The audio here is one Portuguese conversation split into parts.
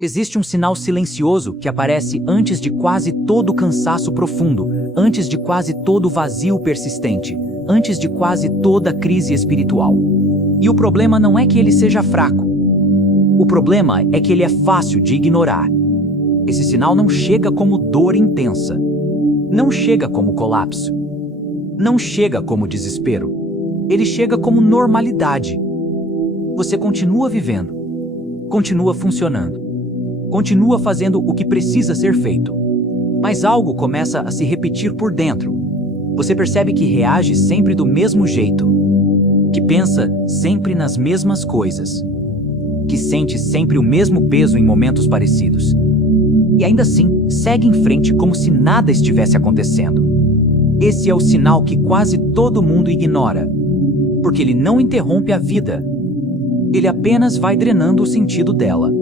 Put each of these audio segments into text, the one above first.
Existe um sinal silencioso que aparece antes de quase todo cansaço profundo, antes de quase todo vazio persistente, antes de quase toda crise espiritual. E o problema não é que ele seja fraco. O problema é que ele é fácil de ignorar. Esse sinal não chega como dor intensa. Não chega como colapso. Não chega como desespero. Ele chega como normalidade. Você continua vivendo. Continua funcionando. Continua fazendo o que precisa ser feito. Mas algo começa a se repetir por dentro. Você percebe que reage sempre do mesmo jeito. Que pensa sempre nas mesmas coisas. Que sente sempre o mesmo peso em momentos parecidos. E ainda assim, segue em frente como se nada estivesse acontecendo. Esse é o sinal que quase todo mundo ignora. Porque ele não interrompe a vida. Ele apenas vai drenando o sentido dela.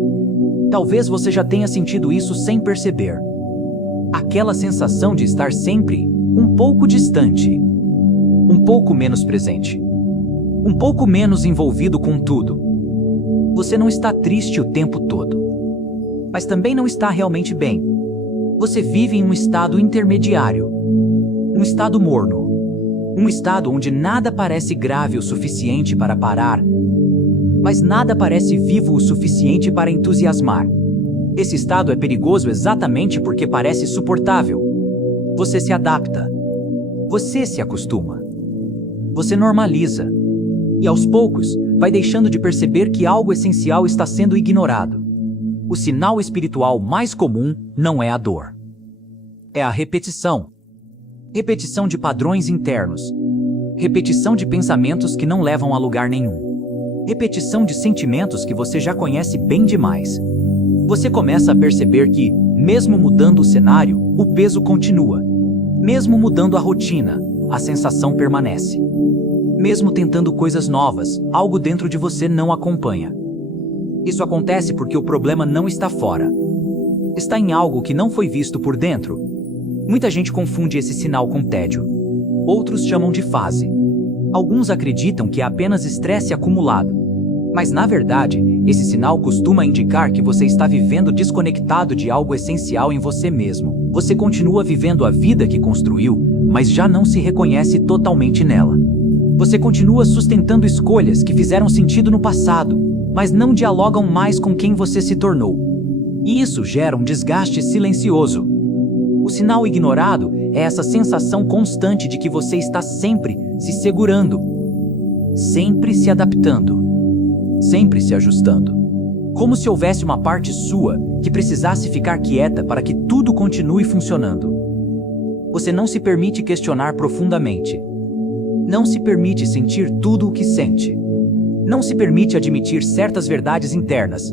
Talvez você já tenha sentido isso sem perceber. Aquela sensação de estar sempre um pouco distante, um pouco menos presente, um pouco menos envolvido com tudo. Você não está triste o tempo todo, mas também não está realmente bem. Você vive em um estado intermediário, um estado morno, um estado onde nada parece grave o suficiente para parar, mas nada parece vivo o suficiente para entusiasmar. Esse estado é perigoso exatamente porque parece suportável. Você se adapta. Você se acostuma. Você normaliza. E aos poucos, vai deixando de perceber que algo essencial está sendo ignorado. O sinal espiritual mais comum não é a dor. É a repetição. Repetição de padrões internos. Repetição de pensamentos que não levam a lugar nenhum. Repetição de sentimentos que você já conhece bem demais. Você começa a perceber que, mesmo mudando o cenário, o peso continua. Mesmo mudando a rotina, a sensação permanece. Mesmo tentando coisas novas, algo dentro de você não acompanha. Isso acontece porque o problema não está fora. Está em algo que não foi visto por dentro. Muita gente confunde esse sinal com tédio. Outros chamam de fase. Alguns acreditam que é apenas estresse acumulado. Mas, na verdade, esse sinal costuma indicar que você está vivendo desconectado de algo essencial em você mesmo. Você continua vivendo a vida que construiu, mas já não se reconhece totalmente nela. Você continua sustentando escolhas que fizeram sentido no passado, mas não dialogam mais com quem você se tornou. E isso gera um desgaste silencioso. O sinal ignorado é essa sensação constante de que você está sempre se segurando, sempre se adaptando, sempre se ajustando. Como se houvesse uma parte sua que precisasse ficar quieta para que tudo continue funcionando. Você não se permite questionar profundamente. Não se permite sentir tudo o que sente. Não se permite admitir certas verdades internas.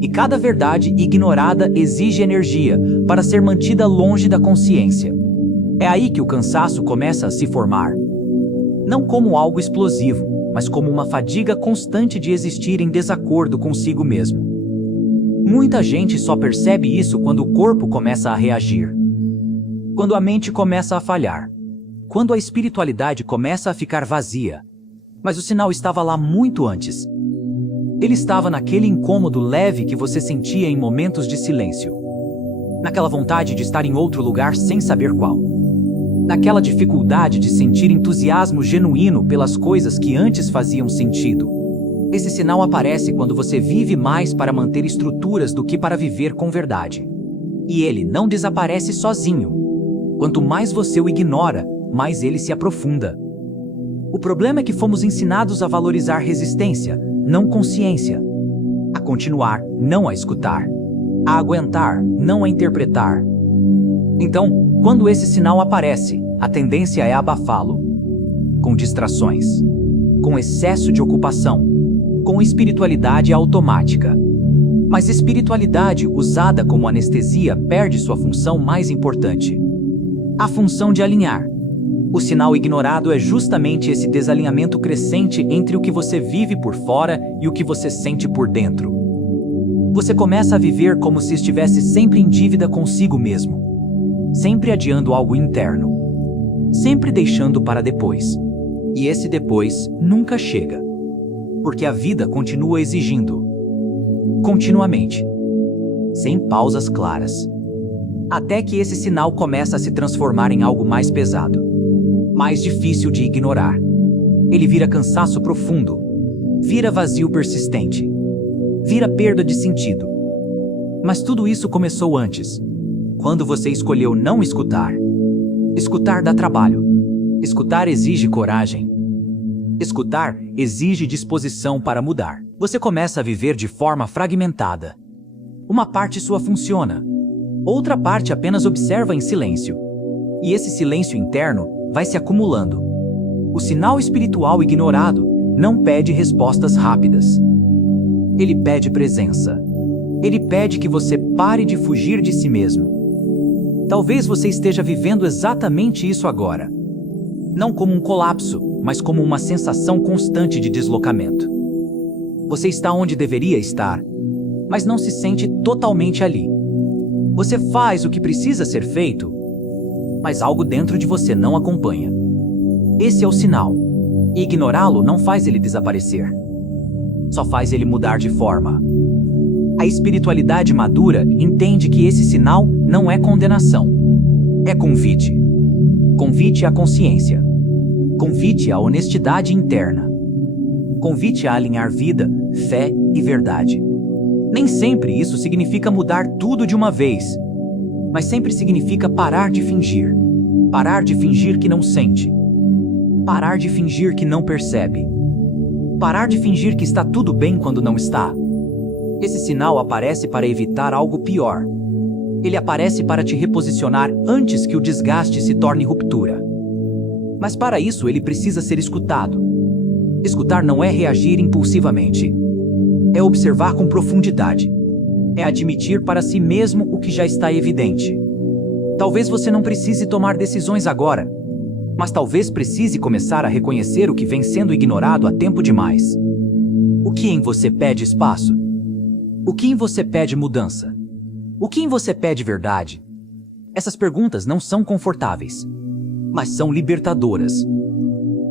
E cada verdade ignorada exige energia para ser mantida longe da consciência. É aí que o cansaço começa a se formar. Não como algo explosivo, mas como uma fadiga constante de existir em desacordo consigo mesmo. Muita gente só percebe isso quando o corpo começa a reagir. Quando a mente começa a falhar. Quando a espiritualidade começa a ficar vazia. Mas o sinal estava lá muito antes. Ele estava naquele incômodo leve que você sentia em momentos de silêncio. Naquela vontade de estar em outro lugar sem saber qual. Naquela dificuldade de sentir entusiasmo genuíno pelas coisas que antes faziam sentido. Esse sinal aparece quando você vive mais para manter estruturas do que para viver com verdade. E ele não desaparece sozinho. Quanto mais você o ignora, mais ele se aprofunda. O problema é que fomos ensinados a valorizar resistência, não consciência. A continuar, não a escutar. A aguentar, não a interpretar. Então, quando esse sinal aparece, a tendência é abafá-lo. Com distrações. Com excesso de ocupação. Com espiritualidade automática. Mas espiritualidade usada como anestesia perde sua função mais importante. A função de alinhar. O sinal ignorado é justamente esse desalinhamento crescente entre o que você vive por fora e o que você sente por dentro. Você começa a viver como se estivesse sempre em dívida consigo mesmo. Sempre adiando algo interno. Sempre deixando para depois. E esse depois nunca chega. Porque a vida continua exigindo. Continuamente. sem pausas claras. Até que esse sinal começa a se transformar em algo mais pesado, mais difícil de ignorar. Ele vira cansaço profundo, vira vazio persistente, vira perda de sentido. Mas tudo isso começou antes, quando você escolheu não escutar. Escutar dá trabalho. Escutar exige coragem. Escutar exige disposição para mudar. Você começa a viver de forma fragmentada. Uma parte sua funciona, outra parte apenas observa em silêncio. E esse silêncio interno vai se acumulando. O sinal espiritual ignorado não pede respostas rápidas. Ele pede presença. Ele pede que você pare de fugir de si mesmo. Talvez você esteja vivendo exatamente isso agora. Não como um colapso, mas como uma sensação constante de deslocamento. Você está onde deveria estar, mas não se sente totalmente ali. Você faz o que precisa ser feito, mas algo dentro de você não acompanha. Esse é o sinal, e ignorá-lo não faz ele desaparecer. Só faz ele mudar de forma. A espiritualidade madura entende que esse sinal não é condenação. É convite. Convite à consciência. Convite à honestidade interna. Convite a alinhar vida, fé e verdade. Nem sempre isso significa mudar tudo de uma vez, mas sempre significa parar de fingir. Parar de fingir que não sente. Parar de fingir que não percebe. Parar de fingir que está tudo bem quando não está. Esse sinal aparece para evitar algo pior. Ele aparece para te reposicionar antes que o desgaste se torne ruptura. Mas para isso ele precisa ser escutado. Escutar não é reagir impulsivamente. É observar com profundidade. É admitir para si mesmo o que já está evidente. Talvez você não precise tomar decisões agora, mas talvez precise começar a reconhecer o que vem sendo ignorado há tempo demais. O que em você pede espaço? O que em você pede mudança? O que em você pede verdade? Essas perguntas não são confortáveis, mas são libertadoras.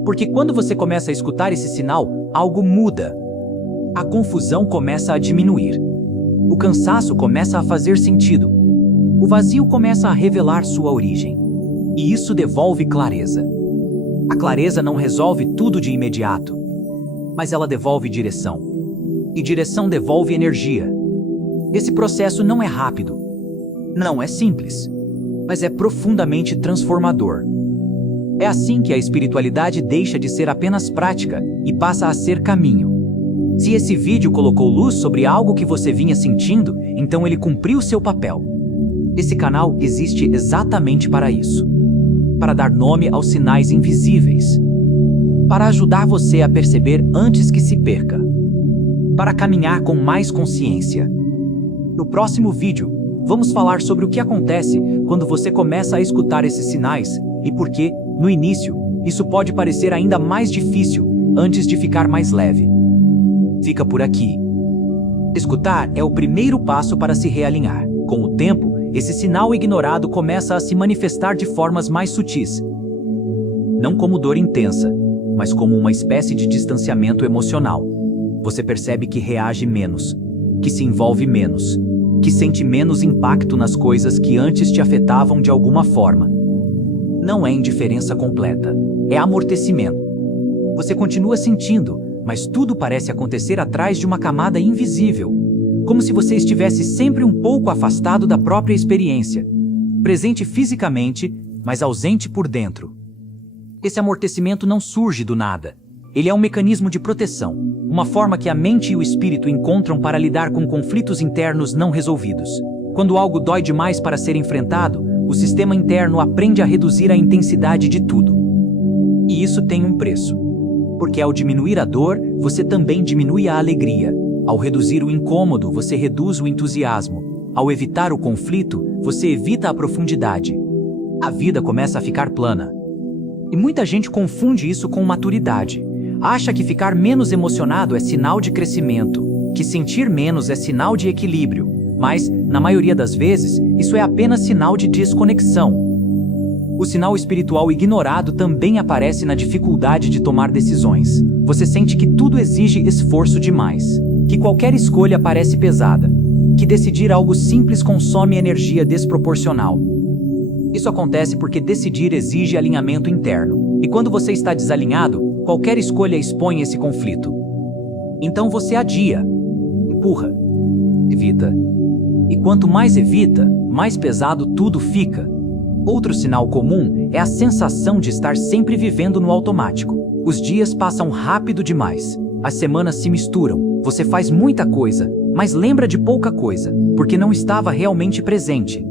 Porque quando você começa a escutar esse sinal, algo muda. A confusão começa a diminuir. O cansaço começa a fazer sentido. O vazio começa a revelar sua origem. E isso devolve clareza. A clareza não resolve tudo de imediato, mas ela devolve direção. E direção devolve energia. Esse processo não é rápido, não é simples, mas é profundamente transformador. É assim que a espiritualidade deixa de ser apenas prática e passa a ser caminho. Se esse vídeo colocou luz sobre algo que você vinha sentindo, então ele cumpriu seu papel. Esse canal existe exatamente para isso. Para dar nome aos sinais invisíveis. Para ajudar você a perceber antes que se perca. Para caminhar com mais consciência. No próximo vídeo, vamos falar sobre o que acontece quando você começa a escutar esses sinais e por que, no início, isso pode parecer ainda mais difícil antes de ficar mais leve. Fica por aqui. Escutar é o primeiro passo para se realinhar. Com o tempo, esse sinal ignorado começa a se manifestar de formas mais sutis. Não como dor intensa, mas como uma espécie de distanciamento emocional. Você percebe que reage menos, que se envolve menos, que sente menos impacto nas coisas que antes te afetavam de alguma forma. Não é indiferença completa, é amortecimento. Você continua sentindo, mas tudo parece acontecer atrás de uma camada invisível, como se você estivesse sempre um pouco afastado da própria experiência, presente fisicamente, mas ausente por dentro. Esse amortecimento não surge do nada. Ele é um mecanismo de proteção, uma forma que a mente e o espírito encontram para lidar com conflitos internos não resolvidos. Quando algo dói demais para ser enfrentado, o sistema interno aprende a reduzir a intensidade de tudo. E isso tem um preço. Porque ao diminuir a dor, você também diminui a alegria. Ao reduzir o incômodo, você reduz o entusiasmo. Ao evitar o conflito, você evita a profundidade. A vida começa a ficar plana. E muita gente confunde isso com maturidade. Acha que ficar menos emocionado é sinal de crescimento, que sentir menos é sinal de equilíbrio, mas, na maioria das vezes, isso é apenas sinal de desconexão. O sinal espiritual ignorado também aparece na dificuldade de tomar decisões. Você sente que tudo exige esforço demais, que qualquer escolha parece pesada, que decidir algo simples consome energia desproporcional. Isso acontece porque decidir exige alinhamento interno, e quando você está desalinhado, qualquer escolha expõe esse conflito. Então você adia, empurra, evita. E quanto mais evita, mais pesado tudo fica. Outro sinal comum é a sensação de estar sempre vivendo no automático. Os dias passam rápido demais, as semanas se misturam, você faz muita coisa, mas lembra de pouca coisa, porque não estava realmente presente.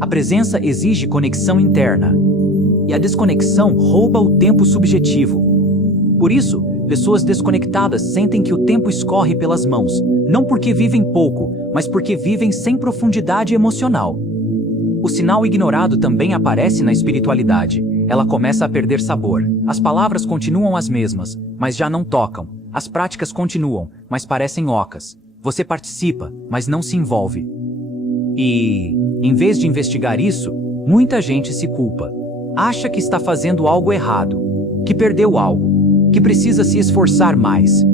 A presença exige conexão interna, e a desconexão rouba o tempo subjetivo. Por isso, pessoas desconectadas sentem que o tempo escorre pelas mãos, não porque vivem pouco, mas porque vivem sem profundidade emocional. O sinal ignorado também aparece na espiritualidade. Ela começa a perder sabor. As palavras continuam as mesmas, mas já não tocam. As práticas continuam, mas parecem ocas. Você participa, mas não se envolve. E, em vez de investigar isso, muita gente se culpa. Acha que está fazendo algo errado, que perdeu algo, que precisa se esforçar mais.